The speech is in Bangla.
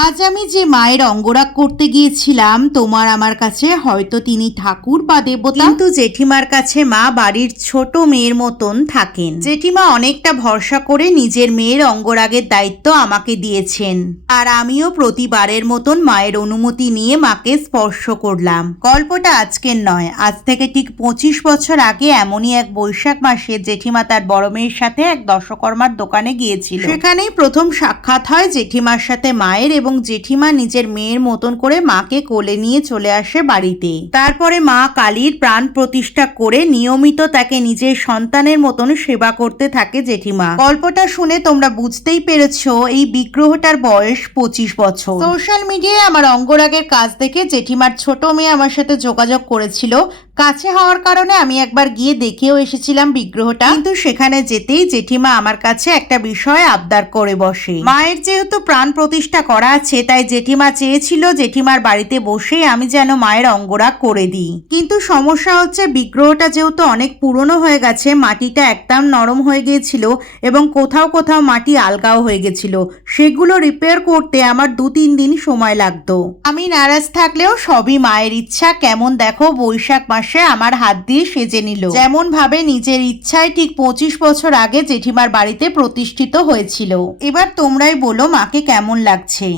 আজ আমি যে মায়ের অঙ্গরাগ করতে গিয়েছিলাম, তোমার আমার কাছে হয়তো তিনি ঠাকুর বা দেবতা, কিন্তু জেঠিমার কাছে মা বাড়ির ছোট মেয়ের মতন থাকেন। জেঠিমা অনেকটা ভরসা করে নিজের মেয়ের অঙ্গরাগের দায়িত্ব আমাকে দিয়েছেন, আর আমিও প্রতিবারের মতন মায়ের অনুমতি নিয়ে মাকে স্পর্শ করলাম। গল্পটা আজকের নয়, আজ থেকে ঠিক 25 বছর আগে এমনই এক বৈশাখ মাসে জেঠিমা তার বড় মেয়ের সাথে এক দশকর্মার দোকানে গিয়েছিল। সেখানেই প্রথম সাক্ষাৎ হয় জেঠিমার সাথে মায়ের, এবং জেঠিমা নিজের মেয়ের মতন করে মাকে কোলে নিয়ে চলে আসে বাড়িতে। তারপরে মা কালীর প্রাণ প্রতিষ্ঠা করে নিয়মিত তাকে নিজের সন্তানের মতন সেবা করতে থাকে জেঠিমা। গল্পটা শুনে তোমরা বুঝতেই পেরেছো এই বিগ্রহটার বয়স 25 বছর। সোশ্যাল মিডিয়ায় আমার অঙ্গরাগের কাজ দেখে জেঠিমার ছোট মেয়ে আমার সাথে যোগাযোগ করেছিল। কাছে হওয়ার কারণে আমি একবার গিয়ে দেখেও এসেছিলাম বিগ্রহটা, কিন্তু সেখানে যেতেই জেঠিমা আমার কাছে একটা বিষয় আবদার করে বসে। মায়ের যেহেতু প্রাণ প্রতিষ্ঠা করা আছে, তাই জেঠিমা চেয়েছিল জেঠিমার বাড়িতে বসে আমি যেন মায়ের অঙ্গরাগ করে দিই। কিন্তু সমস্যা হচ্ছে বিগ্রহটা যেহেতু অনেক পুরনো হয়ে গেছে, মাটিটা একদম নরম হয়ে গিয়েছিল এবং কোথাও কোথাও মাটি আলগাও হয়ে গেছিল। সেগুলো রিপেয়ার করতে আমার 2-3 দিন সময় লাগতো। আমি নারাজ থাকলেও সবই মায়ের ইচ্ছা। কেমন দেখো, বৈশাখ মাসে আমার হাত দিয়ে সেজে নিল, যেমন ভাবে নিজের ইচ্ছায় ঠিক 25 বছর আগে জেঠিমার বাড়িতে প্রতিষ্ঠিত হয়েছিল। এবার তোমরাই বলো মাকে কেমন লাগছে।